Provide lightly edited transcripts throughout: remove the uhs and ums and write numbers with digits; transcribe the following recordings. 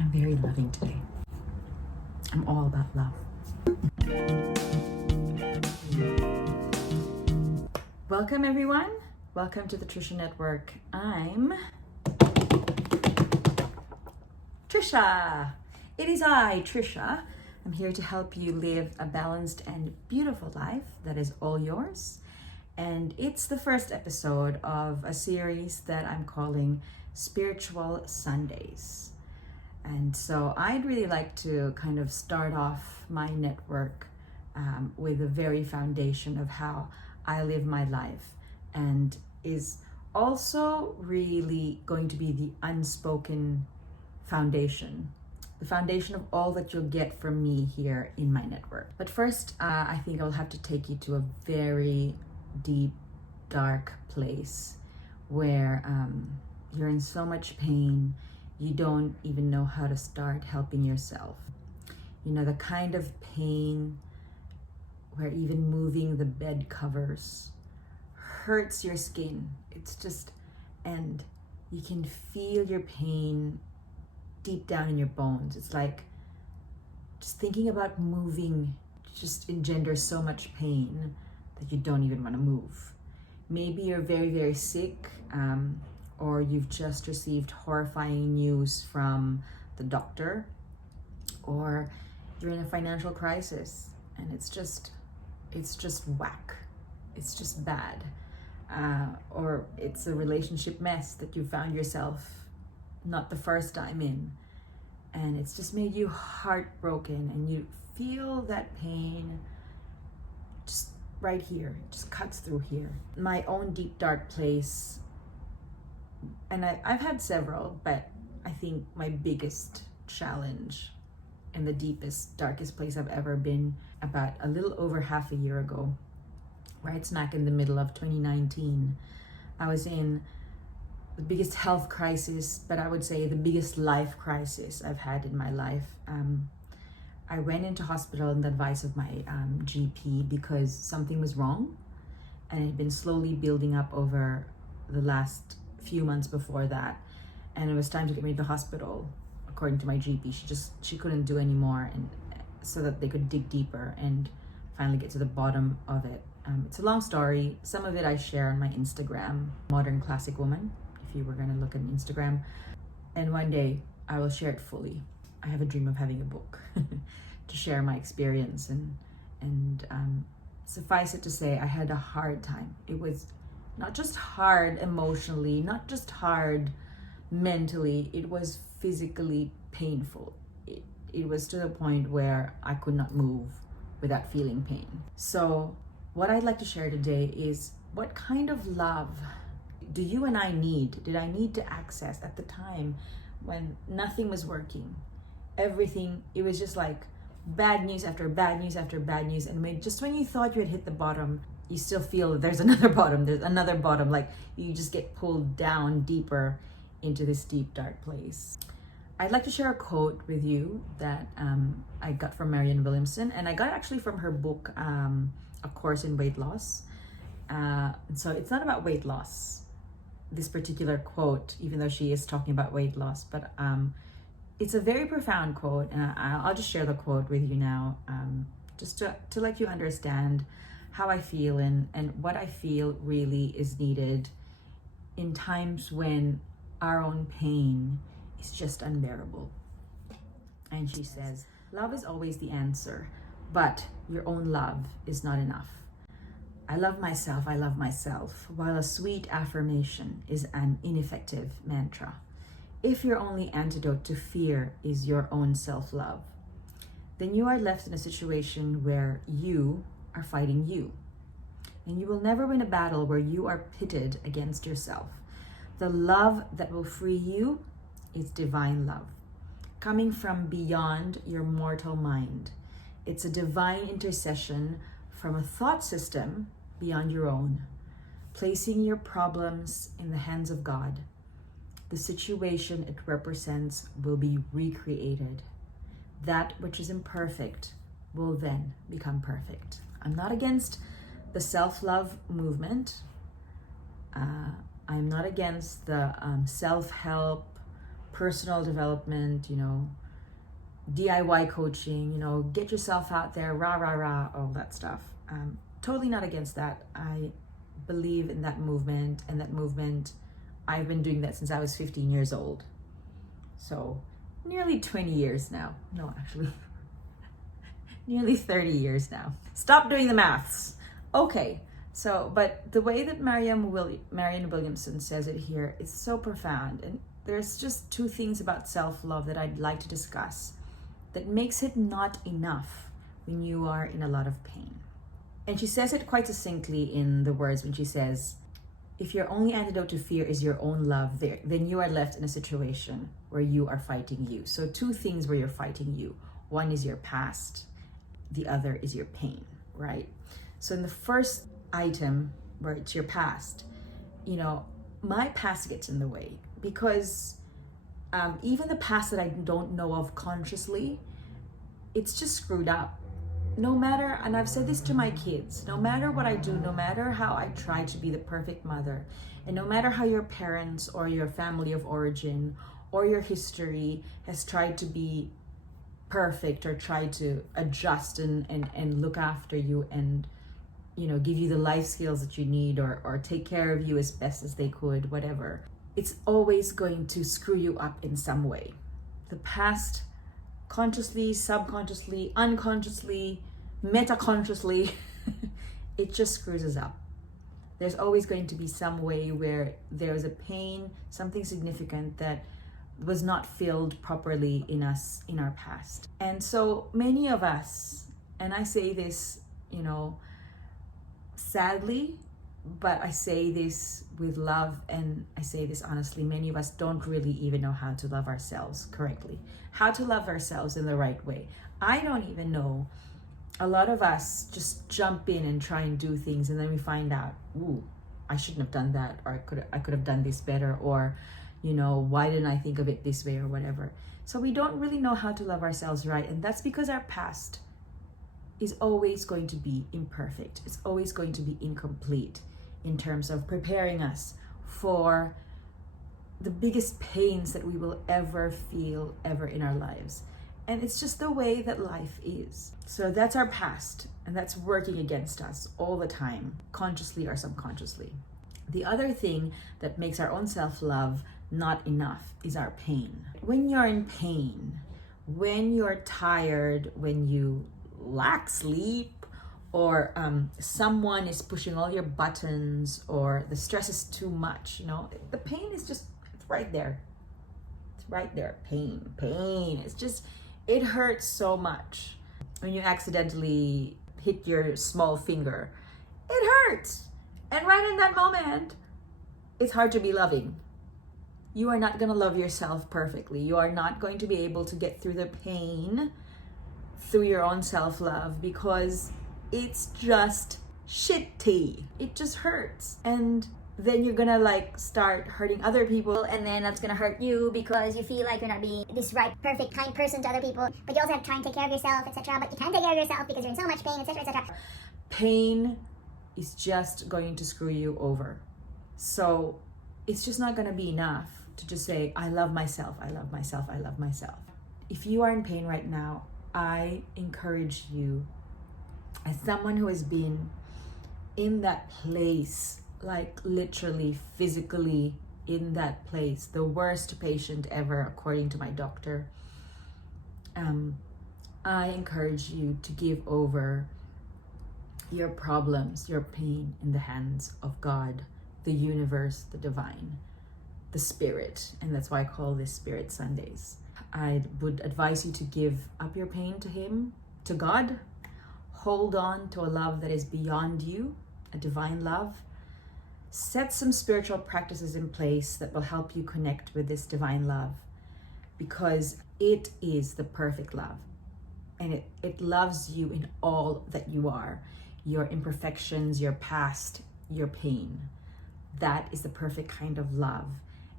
I'm very loving today. I'm all about love. Welcome everyone. Welcome to the Trisha Network. I'm Trisha. It is I, Trisha. I'm here to help you live a balanced and beautiful life that is all yours. And it's the first episode of a series that I'm calling Spiritual Sundays. And so I'd really like to kind of start off my network with the very foundation of how I live my life, and is also really going to be the unspoken foundation, the foundation of all that you'll get from me here in my network. But first, I think I'll have to take you to a very deep, dark place where you're in so much pain, you don't even know how to start helping yourself. You know, the kind of pain where even moving the bed covers hurts your skin. It's just, and you can feel your pain deep down in your bones. It's like just thinking about moving just engenders so much pain that you don't even want to move. Maybe you're very, very sick, or you've just received horrifying news from the doctor, or you're in a financial crisis and it's just whack. It's just bad. Or it's a relationship mess that you found yourself not the first time in, and it's just made you heartbroken, and you feel that pain just right here, it just cuts through here. My own deep dark place, and I've had several, but I think my biggest challenge and the deepest, darkest place I've ever been, about a little over half a year ago, right smack in the middle of 2019. I was in the biggest health crisis, but I would say the biggest life crisis I've had in my life. I went into hospital on the advice of my GP because something was wrong, and it had been slowly building up over the last few months before that, and it was time to get me to the hospital. According to my GP, she couldn't do anymore, and so that they could dig deeper and finally get to the bottom of it. It's a long story. Some of it I share on my Instagram, Modern Classic Woman, if you were going to look at Instagram. And one day I will share it fully. I have a dream of having a book to share my experience, and suffice it to say, I had a hard time. It was not just hard emotionally, not just hard mentally, it was physically painful. It was to the point where I could not move without feeling pain. So what I'd like to share today is, what kind of love do you and I need, did I need to access at the time when nothing was working? Everything, it was just like bad news after bad news after bad news. And when you thought you had hit the bottom, you still feel that there's another bottom, like you just get pulled down deeper into this deep, dark place. I'd like to share a quote with you that I got from Marianne Williamson, and I got actually from her book, A Course in Weight Loss. So it's not about weight loss, this particular quote, even though she is talking about weight loss, but it's a very profound quote, and I'll just share the quote with you now, just to let you understand how I feel and what I feel really is needed in times when our own pain is just unbearable. And she says, "Love is always the answer, but your own love is not enough. I love myself, while a sweet affirmation is an ineffective mantra. If your only antidote to fear is your own self-love, then you are left in a situation where you are fighting you. And you will never win a battle where you are pitted against yourself. The love that will free you is divine love, coming from beyond your mortal mind. It's a divine intercession from a thought system beyond your own, placing your problems in the hands of God. The situation it represents will be recreated. That which is imperfect will then become perfect." I'm not against the self-love movement. I'm not against the self-help personal development, DIY coaching, get yourself out there, rah, rah, rah, all that stuff. Totally not against that. I believe in that movement, and that movement, I've been doing that since I was 15 years old. So nearly 20 years now. No, actually, nearly 30 years now. Stop doing the maths. Okay, so, but the way that Marianne Williamson says it here is so profound. And there's just two things about self-love that I'd like to discuss that makes it not enough when you are in a lot of pain. And she says it quite succinctly in the words when she says, if your only antidote to fear is your own love, then you are left in a situation where you are fighting you. So two things where you're fighting you. One is your past, the other is your pain, right? So in the first item, where it's your past, my past gets in the way, because even the past that I don't know of consciously, it's just screwed up. No matter, and I've said this to my kids, no matter what I do, no matter how I try to be the perfect mother, and no matter how your parents or your family of origin or your history has tried to be perfect or tried to adjust and look after you and give you the life skills that you need, or take care of you as best as they could, whatever, it's always going to screw you up in some way. The past, consciously, subconsciously, unconsciously, metaconsciously, it just screws us up. There's always going to be some way where there's a pain, something significant that was not filled properly in us in our past. And so many of us, and I say this, sadly, but I say this with love, and I say this honestly, many of us don't really even know how to love ourselves correctly, how to love ourselves in the right way. I don't even know. A lot of us just jump in and try and do things, and then we find out, ooh, I shouldn't have done that, or I could have done this better, or why didn't I think of it this way, or whatever. So we don't really know how to love ourselves right, and that's because our past is always going to be imperfect. It's always going to be incomplete in terms of preparing us for the biggest pains that we will ever feel ever in our lives. And it's just the way that life is. So that's our past, and that's working against us all the time, consciously or subconsciously. The other thing that makes our own self-love not enough is our pain. When you're in pain, when you're tired, when you lack sleep, or someone is pushing all your buttons, or the stress is too much, the pain is just, it's right there. It's right there. Pain. It's just, it hurts so much. When you accidentally hit your small finger, it hurts. And right in that moment, it's hard to be loving. You are not going to love yourself perfectly. You are not going to be able to get through the pain through your own self-love, because it's just shitty. It just hurts. And then you're gonna start hurting other people, and then that's gonna hurt you because you feel like you're not being this right, perfect, kind person to other people, but you also have to try and take care of yourself, etc. But you can't take care of yourself because you're in so much pain, etc., etc. Pain is just going to screw you over. So it's just not gonna be enough to just say, I love myself, I love myself, I love myself. If you are in pain right now, I encourage you, as someone who has been in that place, literally physically in that place, the worst patient ever according to my doctor, I encourage you to give over your problems, your pain, in the hands of God, the universe, the divine, the spirit. And that's why I call this Spirit Sundays. I would advise you to give up your pain to Him, to God. Hold on to a love that is beyond you, a divine love. Set some spiritual practices in place that will help you connect with this divine love, because it is the perfect love. And it loves you in all that you are, your imperfections, your past, your pain. That is the perfect kind of love.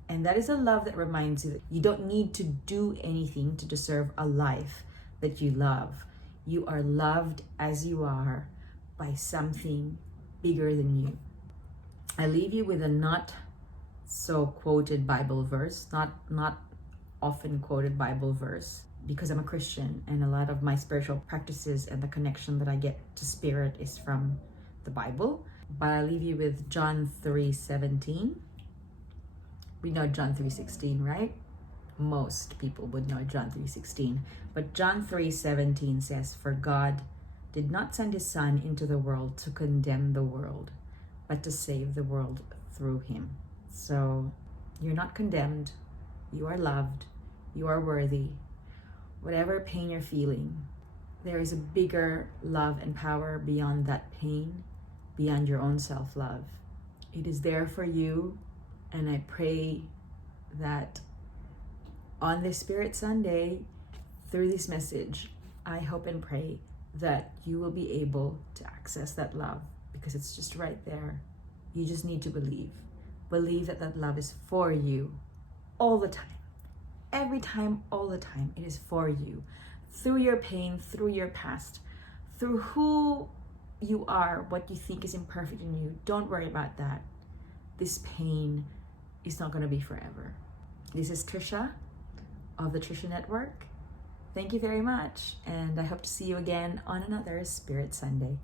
And that is a love that reminds you that you don't need to do anything to deserve a life that you love. You are loved as you are by something bigger than you. I leave you with a not so quoted Bible verse, not often quoted Bible verse because I'm a Christian, and a lot of my spiritual practices and the connection that I get to spirit is from the Bible. But I'll leave you with John 3:17. We know John 3:16, right? Most people would know John 3:16. But John 3:17 says, "For God did not send his Son into the world to condemn the world, but to save the world through him." So you're not condemned. You are loved. You are worthy. Whatever pain you're feeling, there is a bigger love and power beyond that pain, beyond your own self-love. It is there for you, and I pray that on this Spirit Sunday, through this message, I hope and pray that you will be able to access that love, because it's just right there. You just need to believe. Believe that that love is for you all the time. Every time, all the time, it is for you. Through your pain, through your past, through who you are, what you think is imperfect in you. Don't worry about that. This pain is not going to be forever. This is Trisha of the Trisha Network. Thank you very much, and I hope to see you again on another Spirit Sunday.